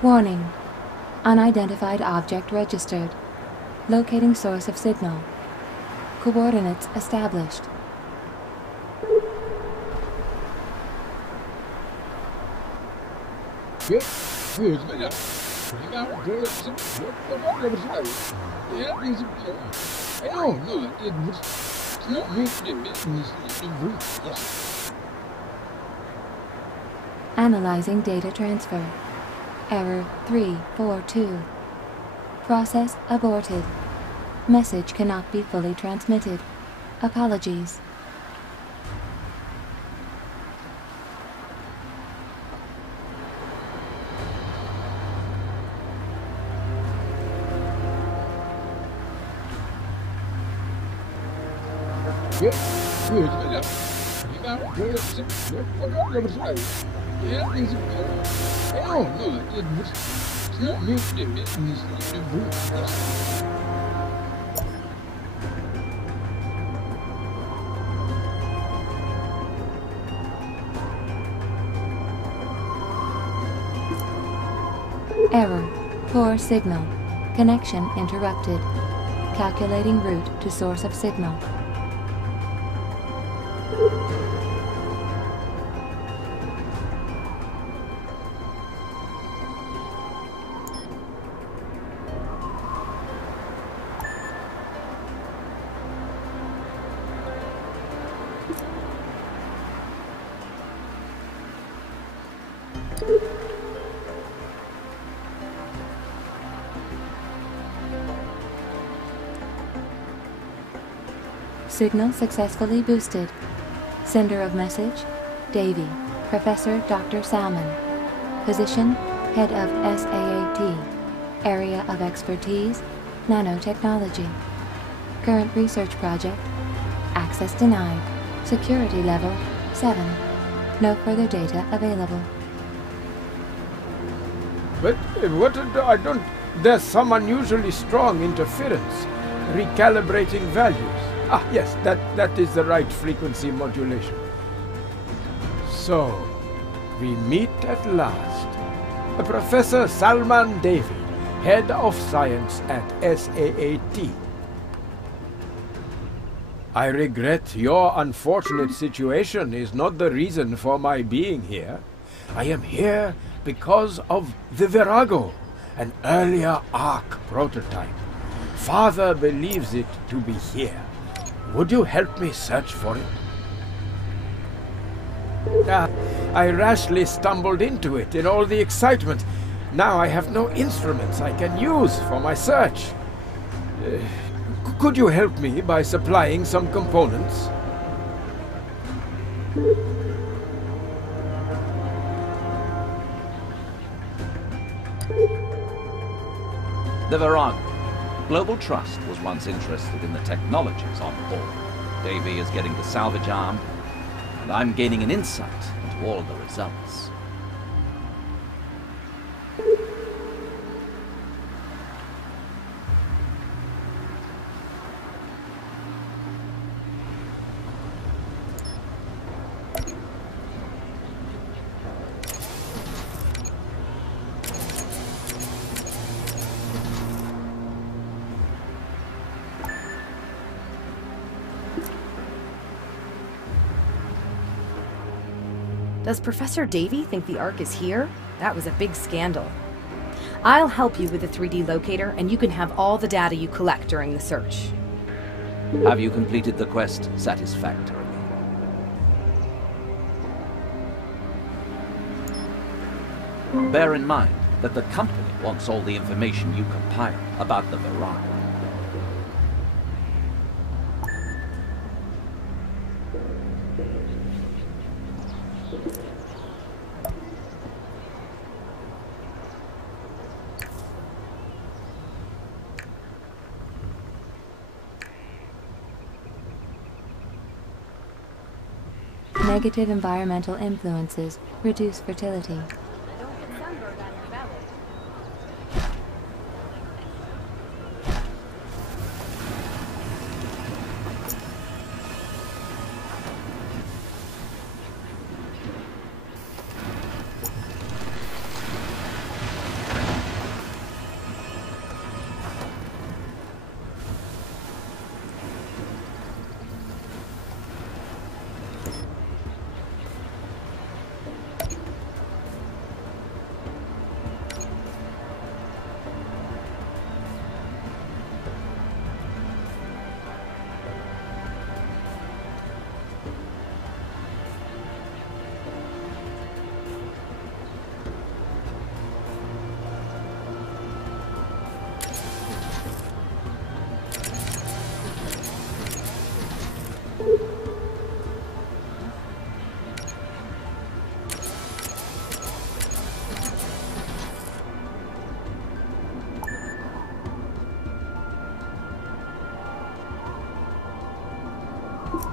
Warning. Unidentified object registered. Locating source of signal. Coordinates established. Analyzing data transfer. Error 342. Process aborted. Message cannot be fully transmitted. Apologies. Error. Poor signal. Connection interrupted. Calculating route to source of signal. Signal successfully boosted. Sender of message, Davy, Professor Dr. Salmon. Position, Head of SAAT. Area of expertise, nanotechnology. Current research project, access denied. Security level, 7. No further data available. But I don't... There's some unusually strong interference. Recalibrating values. Ah, yes, that is the right frequency modulation. So, we meet at last. Professor Salman Davy, Head of Science at SAAT. I regret your unfortunate situation is not the reason for my being here. I am here because of the Virago, an earlier Ark prototype. Father believes it to be here. Would you help me search for it? I rashly stumbled into it in all the excitement. Now I have no instruments I can use for my search. Could you help me by supplying some components? The Virago. Global Trust was once interested in the technologies on board. Davy is getting the salvage arm, and I'm gaining an insight into all the results. Does Professor Davy think the Ark is here? That was a big scandal. I'll help you with the 3D locator, and you can have all the data you collect during the search. Have you completed the quest satisfactorily? Bear in mind that the company wants all the information you compile about the Virago. Negative environmental influences reduce fertility.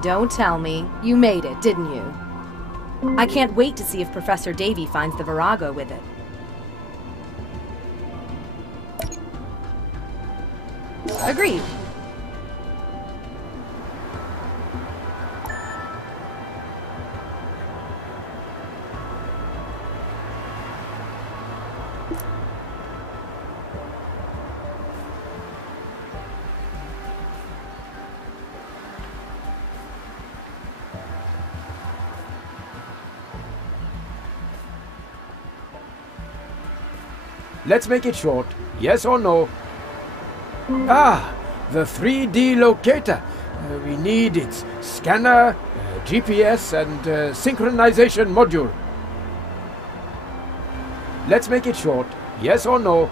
Don't tell me. You made it, didn't you? I can't wait to see if Professor Davy finds the Virago with it. Agreed. Let's make it short. Yes or no? Ah, the 3D locator. We need its scanner, GPS, and synchronization module. Let's make it short. Yes or no?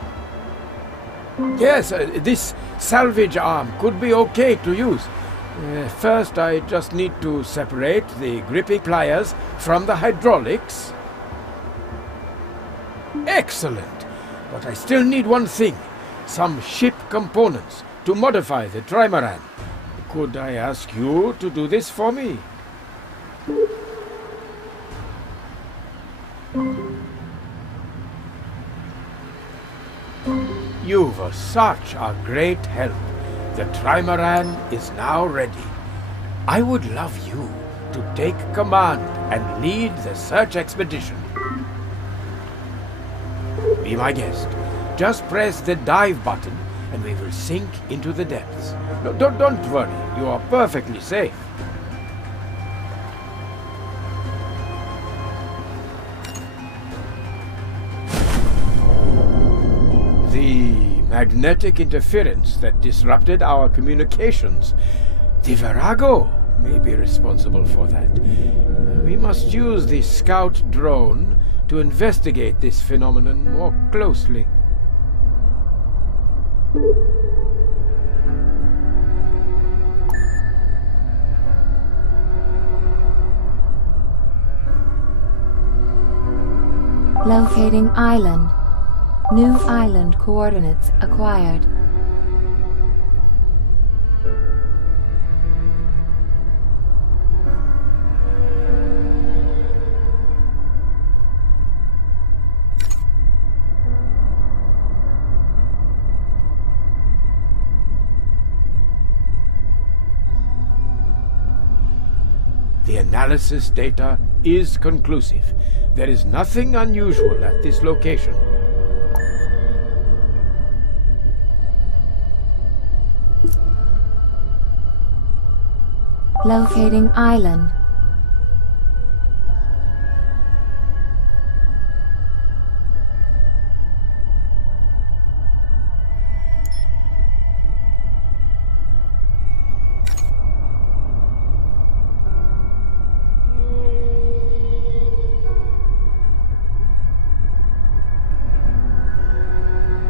Yes, this salvage arm could be okay to use. First, I just need to separate the gripping pliers from the hydraulics. Excellent! But I still need one thing. Some ship components to modify the trimaran. Could I ask you to do this for me? You were such a great help. The trimaran is now ready. I would love you to take command and lead the search expedition. Be my guest. Just press the dive button and we will sink into the depths. No, don't worry. You are perfectly safe. The magnetic interference that disrupted our communications. The Virago may be responsible for that. We must use the scout drone to investigate this phenomenon more closely. Locating island. New island coordinates acquired. The analysis data is conclusive. There is nothing unusual at this location. Locating island.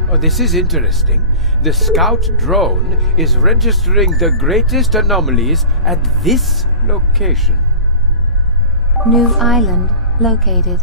Oh, this is interesting. The scout drone is registering the greatest anomalies at this location. New island located.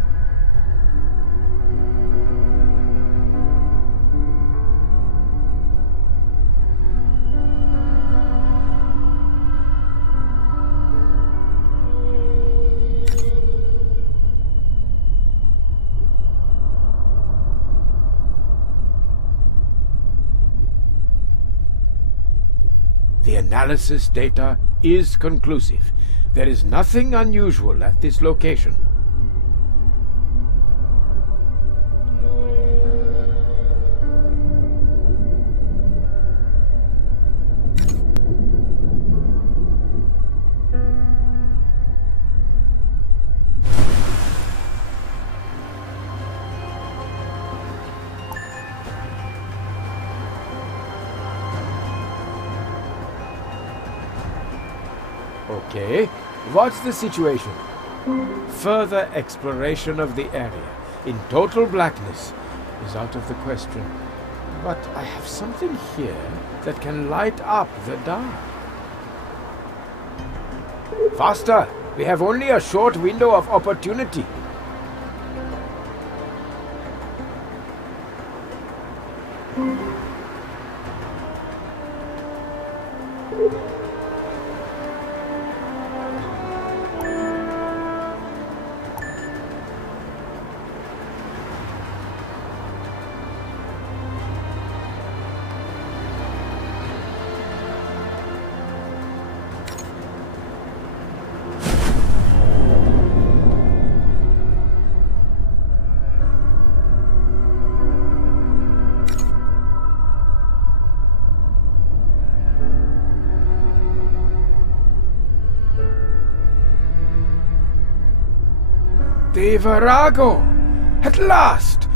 The analysis data is conclusive. There is nothing unusual at this location. Okay, what's the situation? Further exploration of the area in total blackness is out of the question. But I have something here that can light up the dark. Faster! We have only a short window of opportunity. The Virago! At last!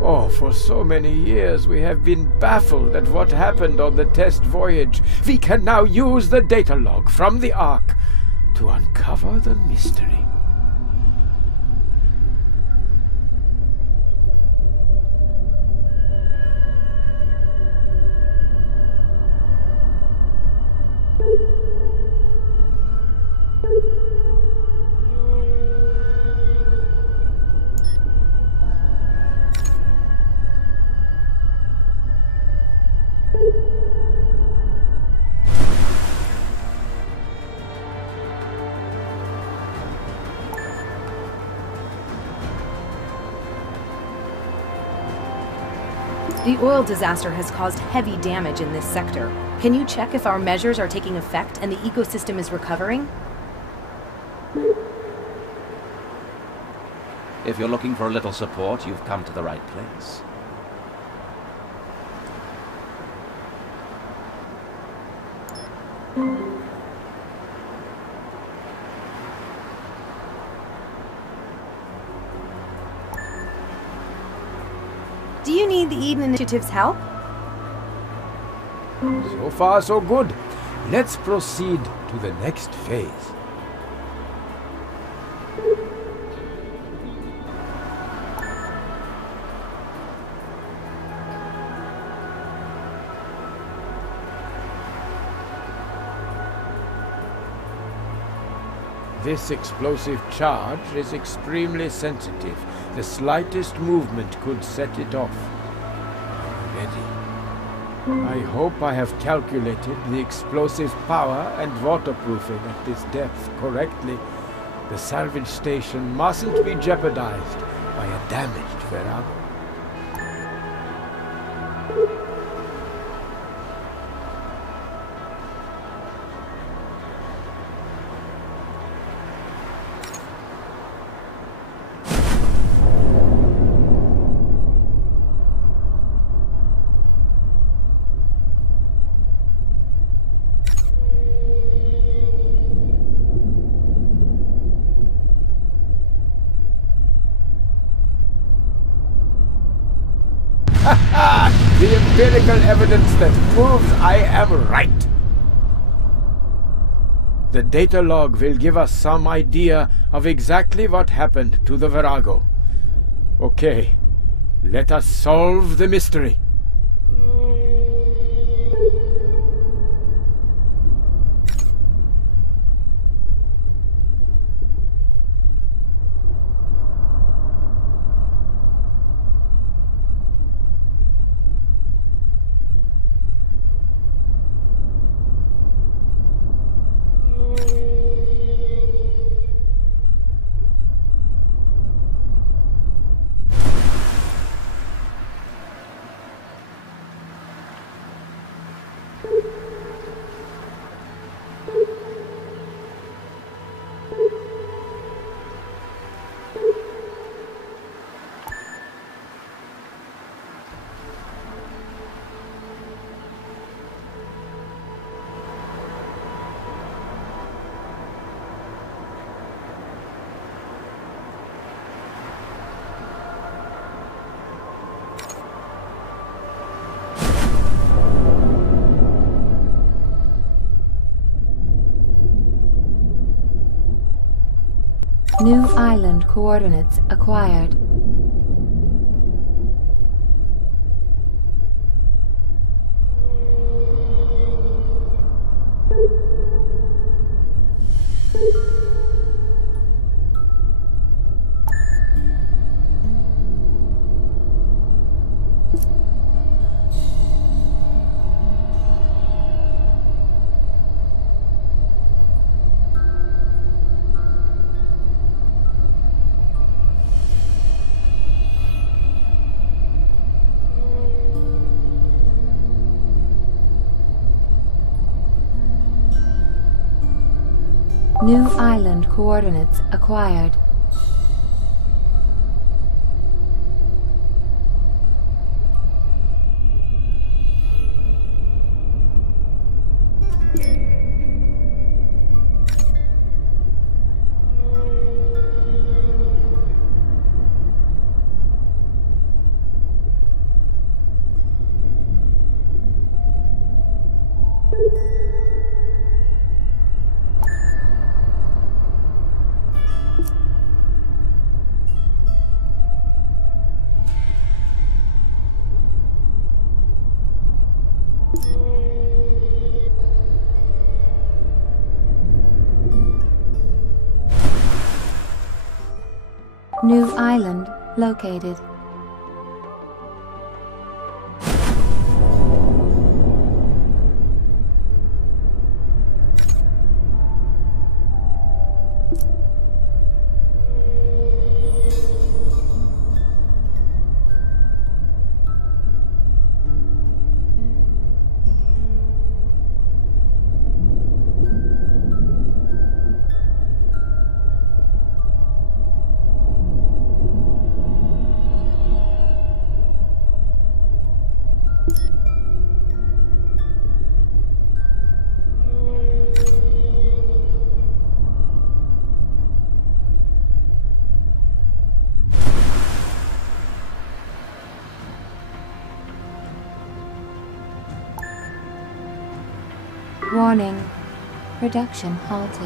Oh, for so many years we have been baffled at what happened on the test voyage. We can now use the data log from the Ark to uncover the mystery. The oil disaster has caused heavy damage in this sector. Can you check if our measures are taking effect and the ecosystem is recovering? If you're looking for a little support, you've come to the right place. Do you need the Eden Initiative's help? So far, so good. Let's proceed to the next phase. This explosive charge is extremely sensitive. The slightest movement could set it off. Ready. I hope I have calculated the explosive power and waterproofing at this depth correctly. The salvage station mustn't be jeopardized by a damaged Virago. The empirical evidence that proves I am right. The data log will give us some idea of exactly what happened to the Virago. Okay, let us solve the mystery. New island coordinates acquired. New island coordinates acquired. New island located. Warning. Production halted.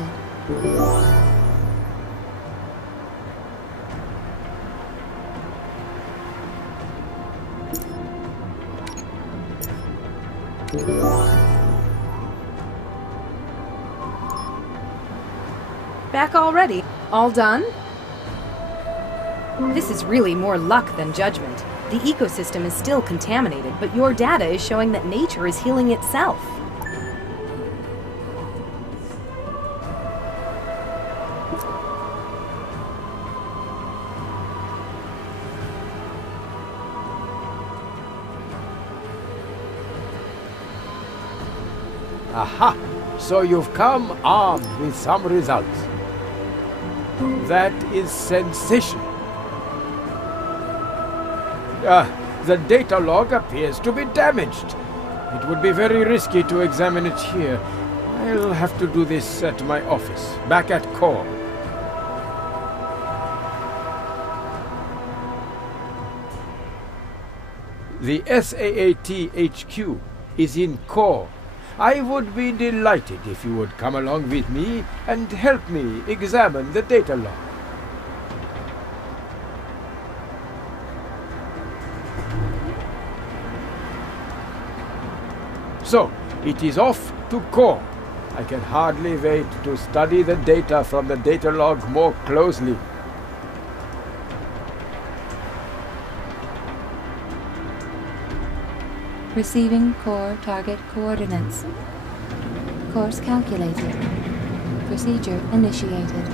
Back already? All done? This is really more luck than judgment. The ecosystem is still contaminated, but your data is showing that nature is healing itself. Aha! So you've come armed with some results. That is sensational. The data log appears to be damaged. It would be very risky to examine it here. I'll have to do this at my office, back at core. The SAAT HQ is in core. I would be delighted if you would come along with me and help me examine the data log. So, it is off to core. I can hardly wait to study the data from the data log more closely. Receiving core target coordinates. Course calculated. Procedure initiated.